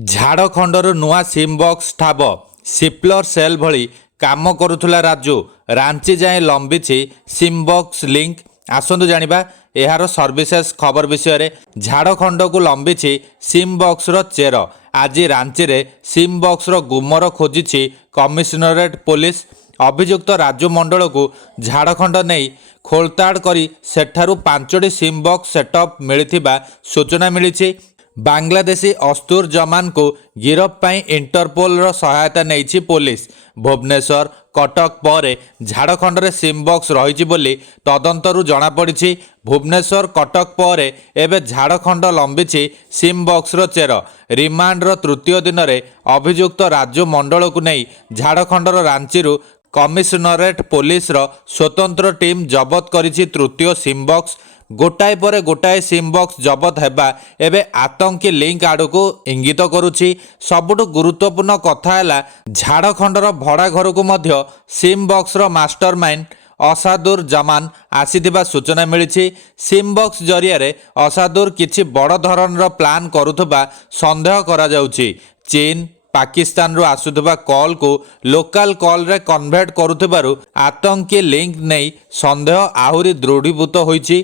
ଝାଡ଼ଖଣ୍ଡରୁ ନୂଆ sim box ଠାବ ସିପ୍ଲର cell ଭଳି କାମ କରୁଥିଲା ରାଜୁ। ରାଞ୍ଚି ଯାଏଁ ଲମ୍ବିଛି ସିମ୍ ବକ୍ସ ଲିଙ୍କ୍। ଆସନ୍ତୁ ଜାଣିବା ଏହାର ସର୍ଭିସେସ୍ ଖବର ବିଷୟରେ। ଝାଡ଼ଖଣ୍ଡକୁ ଲମ୍ବିଛି ସିମ୍ ବକ୍ସର ଚେର। ଆଜି ରାଞ୍ଚିରେ ସିମ୍ ବକ୍ସର ଗୁମର ଖୋଜିଛି କମିଶନରେଟ୍ ପୋଲିସ। ଅଭିଯୁକ୍ତ ରାଜୁ ମଣ୍ଡଳକୁ ଝାଡ଼ଖଣ୍ଡ ନେଇ ଖୋଳତାଡ଼ କରି ସେଠାରୁ 5ଟି ସିମ୍ ବକ୍ସ ସେଟଅପ୍ ମିଳିଥିବା ସୂଚନା ମିଳିଛି। ବାଂଲାଦେଶୀ ଅସ୍ତୁରଜମାନଙ୍କୁ ଗିରଫ ପାଇଁ ଇଣ୍ଟରପୋଲର ସହାୟତା ନେଇଛି ପୋଲିସ। ଭୁବନେଶ୍ୱର କଟକ ପରେ ଝାଡ଼ଖଣ୍ଡରେ ସିମ୍ ବକ୍ସ ରହିଛି ବୋଲି ତଦନ୍ତରୁ ଜଣାପଡ଼ିଛି। ଭୁବନେଶ୍ୱର କଟକ ପରେ ଏବେ ଝାଡ଼ଖଣ୍ଡ ଲମ୍ବିଛି ସିମ୍ ବକ୍ସର ଚେର। ରିମାଣ୍ଡର ତୃତୀୟ ଦିନରେ ଅଭିଯୁକ୍ତ ରାଜୁ ମଣ୍ଡଳକୁ ନେଇ ଝାଡ଼ଖଣ୍ଡର ରାଞ୍ଚିରୁ କମିଶନରେଟ୍ ପୋଲିସର ସ୍ୱତନ୍ତ୍ର ଟିମ୍ ଜବତ କରିଛି ତୃତୀୟ ସିମ୍ ବକ୍ସ। ଗୋଟାଏ ପରେ ଗୋଟାଏ ସିମ୍ ବକ୍ସ ଜବତ ହେବା ଏବେ ଆତଙ୍କୀ ଲିଙ୍କ୍ ଆଡ଼କୁ ଇଙ୍ଗିତ କରୁଛି। ସବୁଠୁ ଗୁରୁତ୍ୱପୂର୍ଣ୍ଣ କଥା ହେଲା ଝାଡ଼ଖଣ୍ଡର ଭଡ଼ା ଘରକୁ ମଧ୍ୟ ସିମ୍ ବକ୍ସର ମାଷ୍ଟର ମାଇଣ୍ଡ ଅସାଦୁର ଜମାନ ଆସିଥିବା ସୂଚନା ମିଳିଛି। ସିମ୍ ବକ୍ସ ଜରିଆରେ ଅସାଦୁର କିଛି ବଡ଼ ଧରଣର ପ୍ଲାନ୍ କରୁଥିବା ସନ୍ଦେହ କରାଯାଉଛି। ଚୀନ ପାକିସ୍ତାନରୁ ଆସୁଥିବା କଲ୍କୁ ଲୋକାଲ କଲ୍ରେ କନଭର୍ଟ କରୁଥିବାରୁ ଆତଙ୍କୀ ଲିଙ୍କ୍ ନେଇ ସନ୍ଦେହ ଆହୁରି ଦୃଢ଼ୀଭୂତ ହୋଇଛି।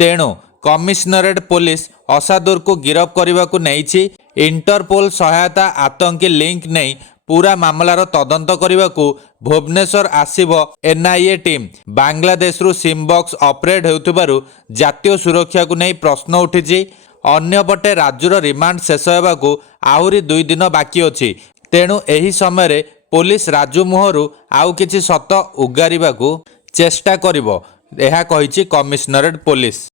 ତେଣୁ କମିଶନରେଟ୍ ପୋଲିସ ଅସାଦୁରକୁ ଗିରଫ କରିବାକୁ ନେଇଛି ଇଣ୍ଟରପୋଲ ସହାୟତା। ଆତଙ୍କୀ ଲିଙ୍କ୍ ନେଇ ପୁରା ମାମଲାର ତଦନ୍ତ କରିବାକୁ ଭୁବନେଶ୍ୱର ଆସିବ ଏନ୍ଆଇଏ ଟିମ୍। ବାଂଲାଦେଶରୁ ସିମ୍ ବକ୍ସ ଅପରେଟ୍ ହେଉଥିବାରୁ ଜାତୀୟ ସୁରକ୍ଷାକୁ ନେଇ ପ୍ରଶ୍ନ ଉଠିଛି। ଅନ୍ୟପଟେ ରାଜୁର ରିମାଣ୍ଡ ଶେଷ ହେବାକୁ ଆହୁରି 2 ଦିନ ବାକି ଅଛି। ତେଣୁ ଏହି ସମୟରେ ପୋଲିସ ରାଜୁ ମୁହଁରୁ ଆଉ କିଛି ସତ ଉଗାରିବାକୁ ଚେଷ୍ଟା କରିବ, ଏହା କହିଛି କମିଶନରେଟ୍ ପୋଲିସ।